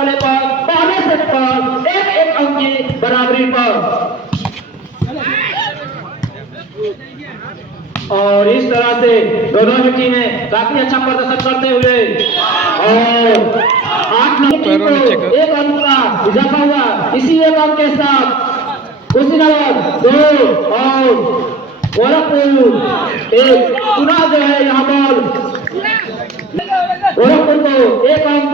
मुकाबले पर पहले सेट पर एक अंक की बराबरी पर। और इस तरह से दोनों ही टीमें काफी अच्छा प्रदर्शन करते हुए और 8 नंबर को 1 अंक का इजाफा हुआ। इसी 1 अंक के साथ कुशीनगर 2 और गोरखपुर 1 पुनः जो है यहाँ बॉल गोरखपुर को 1 अंक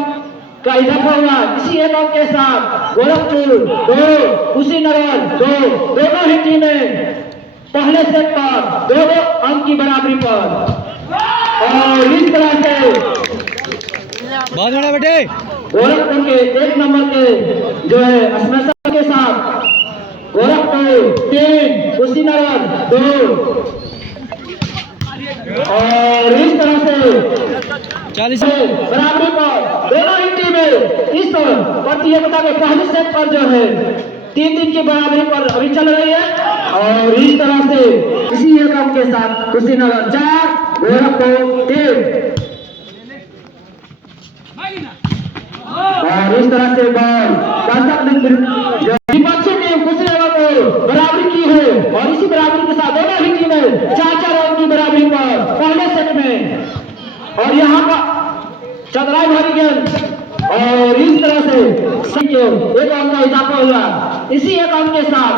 का इजाफा हुआ। इसी 1 अंक के साथ गोरखपुर 2 कुशीनगर 2 दोनों ही टीमें पहले सेट पर 2-2 अंक की बराबरी पर। और इस तरह से बहुत बड़ा बेटे गोरखपुर के 1 नंबर के जो है स्मैशर के साथ गोरखपुर 3 कुशीनगर 2 और इस तरह से 40 बराबरी पर दोनों ही टीमें इस प्रतियोगिता के पहले सेट पर जो है 3-3 की बराबरी पर अभी चल रही है। और इस तरह से इसी 1 अंक के साथ कुशीनगर 4 गोरखपुर 3 और इस तरह से बॉल विपक्षी टीम कुशीनगर को बराबरी की है। और इसी बराबरी के साथ दोनों ही टीमें 4-4 अंक की बराबरी पर पहले सेट में। और यहाँ का चतुराई भरी गेंद और इस तरह से 1 अंक का इजाफा हुआ। इसी 1 अंक के साथ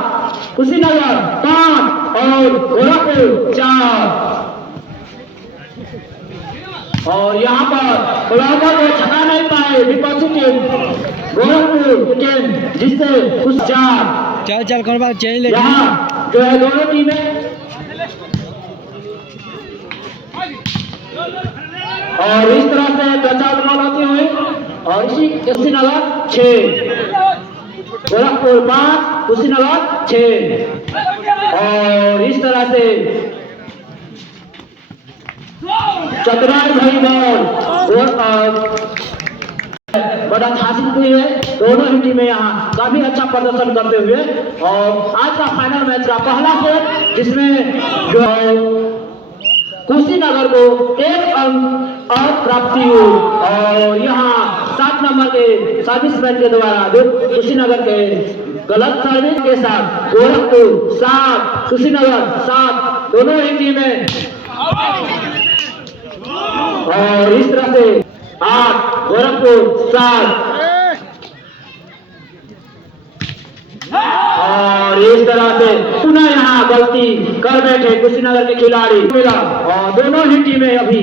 कुशीनगर 5 और गोरखपुर 4 और यहाँ पर ब्लॉकर को छका नहीं पाए विपक्षी टीम गोरखपुर टीम जिससे कुछ 4 चल कौन बात चेंज ले यहाँ जो है दोनों टीमें और इस तरह से टचआउट बॉल होती हुई और इसी कुशीनगर 6 गोरखपुर 5 कुशीनगर 6 और इस तरह से चतुराई भरी बॉल बढ़त हासिल हुई है। दोनों ही टीमें यहाँ काफी अच्छा प्रदर्शन करते हुए और आज का फाइनल मैच का पहला सेट जिसमें जो कुशीनगर को 1 अंक और प्राप्ति हुई। और यहाँ 7 नंबर के सर्विसमैन के द्वारा जो कुशीनगर के गलत सर्विस के साथ गोरखपुर 7 कुशीनगर 7 दोनों ही टीमें और इस तरह से 8 गोरखपुर 7 और इस तरह से पुनः यहाँ गलती कर बैठे कुशीनगर के खिलाड़ी मिला। और दोनों ही टीमें अभी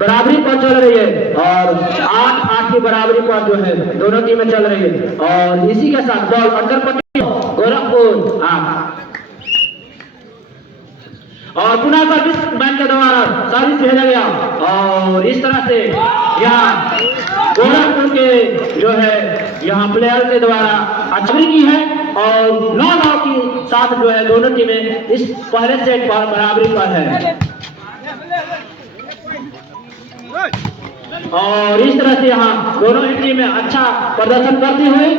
बराबरी पर चल रही है और 8-8 की बराबरी पर जो है दोनों टीमें चल रही है। और इसी के साथ बॉल अंडर पट्टी गोरखपुर 8 और पुनः सर्विस मैन के द्वारा सर्विस भेजा गया। और इस तरह से यहाँ गोरखपुर के जो है यहाँ प्लेयर के द्वारा अच्छी की है और 9-9 के साथ जो है दोनों टीमें इस पहले सेट पर बराबरी पर है। और इस तरह से यहाँ दोनों ही टीमें अच्छा प्रदर्शन करती हुई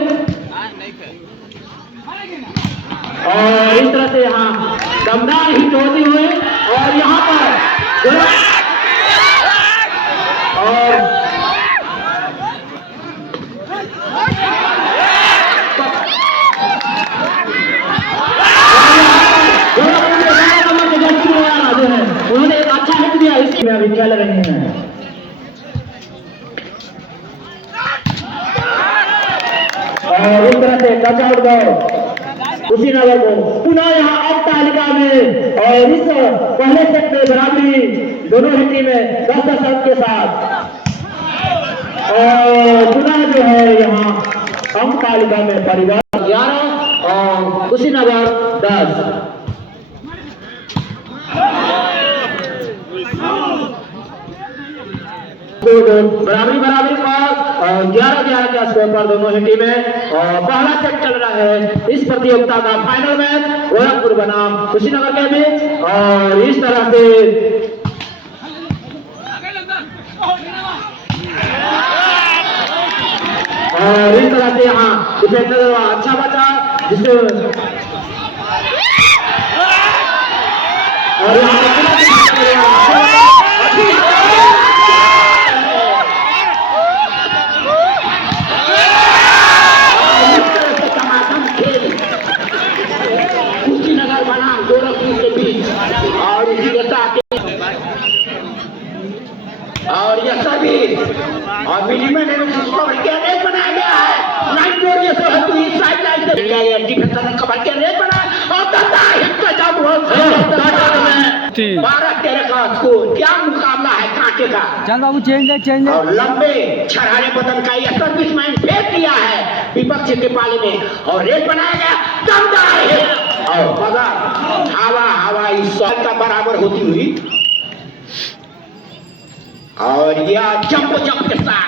और इस तरह से यहाँ दमदार हिट होती हुई और यहाँ पर और उन्होंने एक अच्छा हिट दिया। इसी में अभी खेल रहे हैं और इस तरह से टचआउट बॉल कुशीनगर को पुनः यहाँ अब तालिका में और इस पहले सेट में बराबरी दोनों ही टीमें 10-10 अंक के साथ और पुनः जो है यहाँ अंक तालिका में परिवार 11 और कुशीनगर 10 बराबरी पर 11-11 के स्कोर पर दोनों ही टीमें और पहला सेट चल रहा है इस प्रतियोगिता का फाइनल मैच गोरखपुर बनाम कुशीनगर के बीच। और इस तरह से यहाँ डिफेंडर अच्छा बचा जिससे और मिलीमेंट ने उसको कवर किया, रेड बनाया गया है। लाइन जोड़ ये सब है, तो इस साइड लाइन से डिफेंसर ने कवर किया, रेड बनाया और दादा हिट का जब 12-13 का स्कोर। क्या मुकाबला है कांटे का। चल बाबू चेंज दे और लंबे छड़ाने बदन का यह सर्विसमैन फेंक दिया है विपक्ष के पाले में और रेड बनाया गया, दमदार है। और मगर हवा इस शॉट का बराबर होती हुई और यह जंप के साथ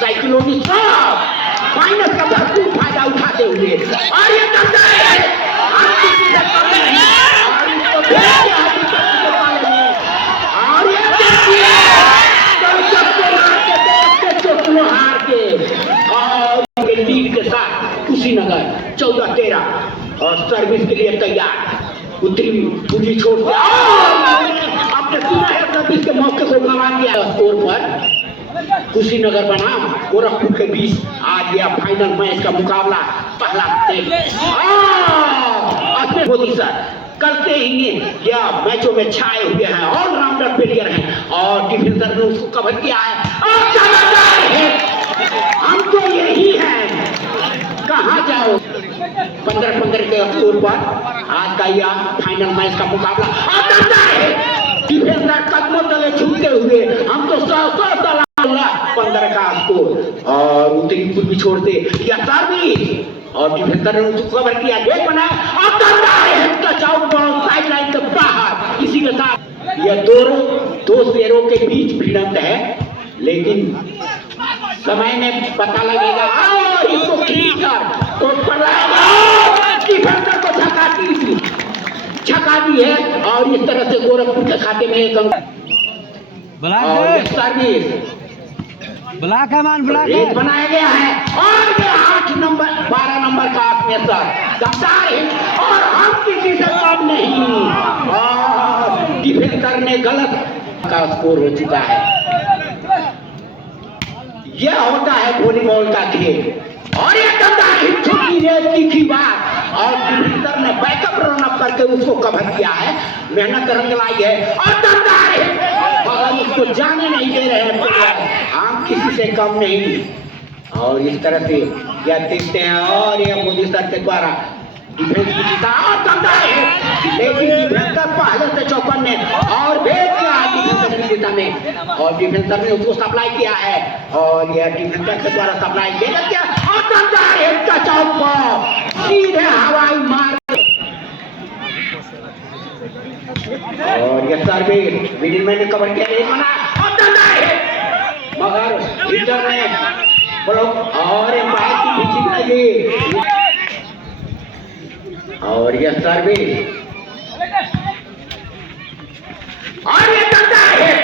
साइक्लोनी शॉट माइनस का भरपूर फायदा उठाते हुए और ये दमदार है। हम किसी से कम नहीं और इसको फेंक दिया है विपक्ष के पाले में और ये देखिए हार के और लीड के साथ कुशीनगर 14-13 और सर्विस के लिए तैयार। उत्तरी पूंजी छोड़ दिया, आपने सुना है सर्विस के मौके को गंवा दिया। स्कोर पर कुशीनगर बनाम गोरखपुर के बीच आज यह फाइनल मैच का मुकाबला पहला मोदी सर करते ही यह मैचों में छाए हुए हैं, ऑलराउंडर प्लेयर हैं और डिफेंसर ने उसको कवर किया है और चमकदार है। हम तो यही हैं, कहाँ जाओ। 15-15 के स्कोर पर आज का यह फाइनल मैच का मुकाबला है। डिफेंसर कदमों तले छूटते हुए हम तो 100 15 का स्कोर और उत्तरी पूर्वी छोड़ते यह सर्विस और डिफेंसर ने उसको कवर किया, गेट बनाया और touch out ball side line से बाहर। इसी के साथ यह दो शेरों के बीच भिड़ंत है, लेकिन समय में पता लगेगा और इसको खींचकर कोर्ट पर लाएगा। डिफेंसर को छका दी है और इस तरह से गोरखपुर के खाते में एक अंक और सर्विस ब्लॉक है मान ब्लॉक रेड है। बनाया गया है और ये 12 नंबर का आत्मेसर दमदार है और हम किसी से कम नहीं और डिफेंसर ने गलत का स्कोर हो चुका है। यह होता है वॉलीबॉल का खेल और ये दमदार हिट छुट्टी तीखी बात और डिफेंसर ने बैकअप रन अप करके उसको कवर किया है, मेहनत रंग लाई है और दमदार है मगर उसको जाने नहीं दे रहे हैं प्लेयर। हम किसी से कम नहीं और इस तरह से यह देखते हैं और यह मोदी सर के द्वारा डिफेंस की जीता और दमदार है, लेकिन डिफेंसर पहले से चौपन ने और भेज दिया डिफेंसर की दिशा में और डिफेंसर ने उसको सप्लाई किया है और यह डिफेंसर के द्वारा सप्लाई किया और दमदार है टच आउट बॉल सीधे हवाई मार और यह सर्विस मिडिलमैन ने कवर किया, एक बना और दमदार है मगर हिटर ने ब्लॉक और एम्पायर की पीछे लगी और यह सर्विस और ये दमदार है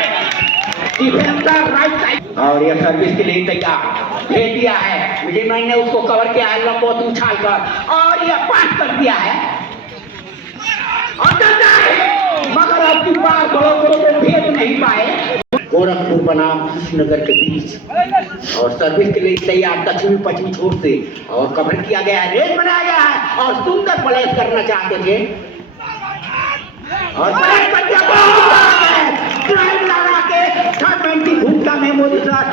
डिफेंसर राइट साइड और यह सर्विस के लिए तैयार भेज दिया है। मिडिलमैन ने उसको कवर किया है लंबोत उछाल कर और यह पास कर दिया है और दमदार है मगर अब की बार बड़ों को भेज नहीं पाए। गोरखपुर बनाम कुशीनगर के बीच और सर्विस के लिए तैयार दक्षिणी पश्चिमी छोर से और कवर किया गया है, रेड बनाया गया है और सुंदर प्लेस करना चाहते थे और प्लेस कर दिया ड्राइव लगा के थर्ड की भूमिका में मोदी सर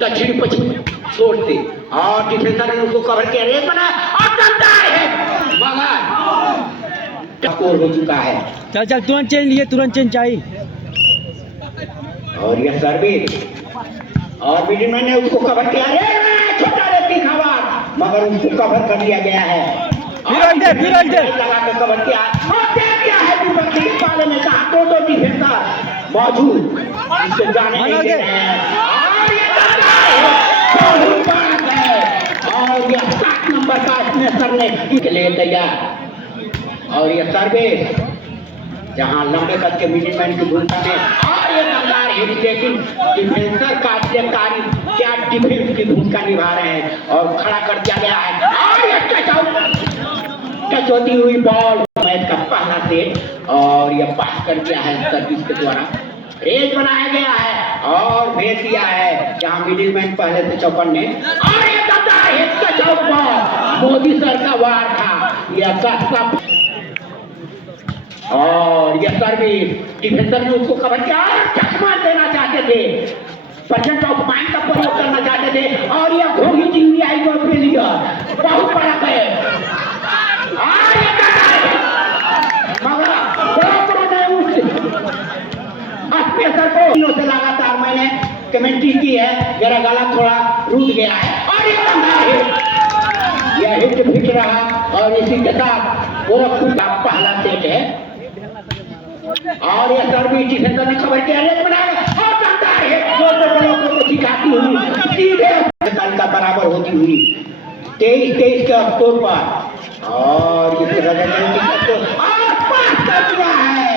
दक्षिणी पश्चिमी छोर से और डिफेंसर ने उसको कवर किया, रेड बनाया और दमदार है मगर स्कोर हो चुका है। चल तुरंत चेंज लिए, तुरंत चेंज चाहिए और यह सर्विस और मिडिलमैन ने उसको कवर किया, छोटा रेती खबर मगर उसको कवर कर दिया गया है फिर लगा कर कवर किया और दे दिया है विपक्ष के पाले में कहा दो डिफेंसर मौजूद इसको जाने नहीं दे रहे हैं और ये बहुत बात है और यह 7 नंबर का स्नेसर ने के लिए तैयार और यह सर्विस जहां लंबे कद के मिडिलमैन की भूमिका में और ये दमदार हिट, लेकिन डिफेंसर का क्या डिफेंस की भूमिका निभा रहे हैं और खड़ा कर दिया गया है और ये टच होती हुई बॉल मैच का पहला सेट और यह पास कर दिया है सर्विस के द्वारा, रेज बनाया गया है और भेज दिया है जहां मिडिलमैन पहले से चौपन ने और ये दमदार hit touch out ball Modi sir का वार था यह कस्टम और यह सर्विस डिफेंसर ने उसको कवर किया, चकमा देना चाहते थे, प्रेजेंट ऑफ माइंड का प्रयोग करना चाहते थे, और यह घोगी चिंगी आई गो प्लेयर बहुत बड़ा है। मगर स्पेशल को से लगातार मैंने कमेंट्री की है, मेरा गला थोड़ा रूठ गया है, और यह हिट फिट रहा, और इसी के साथ गोरखपुर का पहला सेट है, और यह सर्वी डिफेंसर ने खबर किया रेट बनाया, और शानदार है जो बलों को सिखाती हुई सीधे का बराबर होती हुई 23-23 के स्कोर पर, और इस और पास कर दिया है,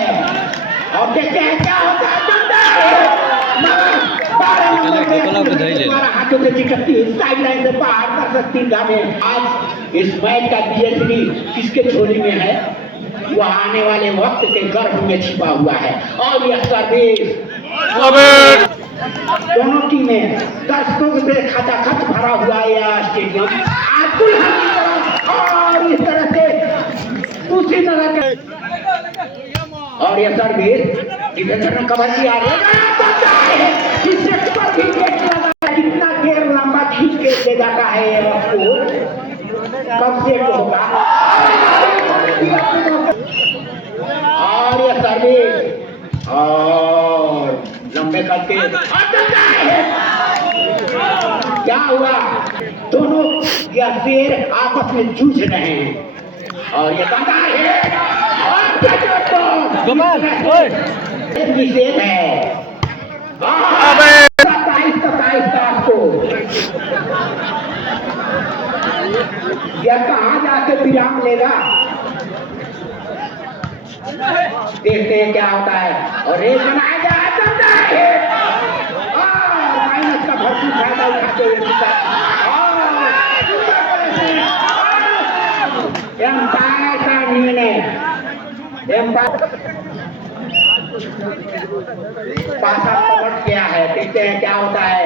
और देखते हैं क्या होता है। हाथों से चिकटती हुई साइड लाइन से बाहर कर सकती है। आज इस मैच का बीएसबी किसके झोली में है, वो आने वाले वक्त के गर्भ में छिपा हुआ है, और यह सर्विस दोनों टीमें दर्शकों से खचाखच भरा हुआ है। यह स्टेडियम आज दुल्हन की तरह, और इस तरह से उसी तरह के, और यह सर्विस डिफेंसर ने कवर किया है, कितना देर लंबा खींच के ले जाता है ये आपको, कब से होगा, और यह सर्विस और लंबे करके क्या हुआ, दोनों यह शेर आपस में जूझ रहे हैं, और यह कंगाल है, और विशेष है। यह कहाँ जाके विराम लेगा, देखते हैं क्या होता है, और रेस बनाया जाता है, और माइनस का भरपूर फायदा उठाते हुए एम्पायर का निर्णय, पासा पलट गया है, देखते हैं क्या होता है,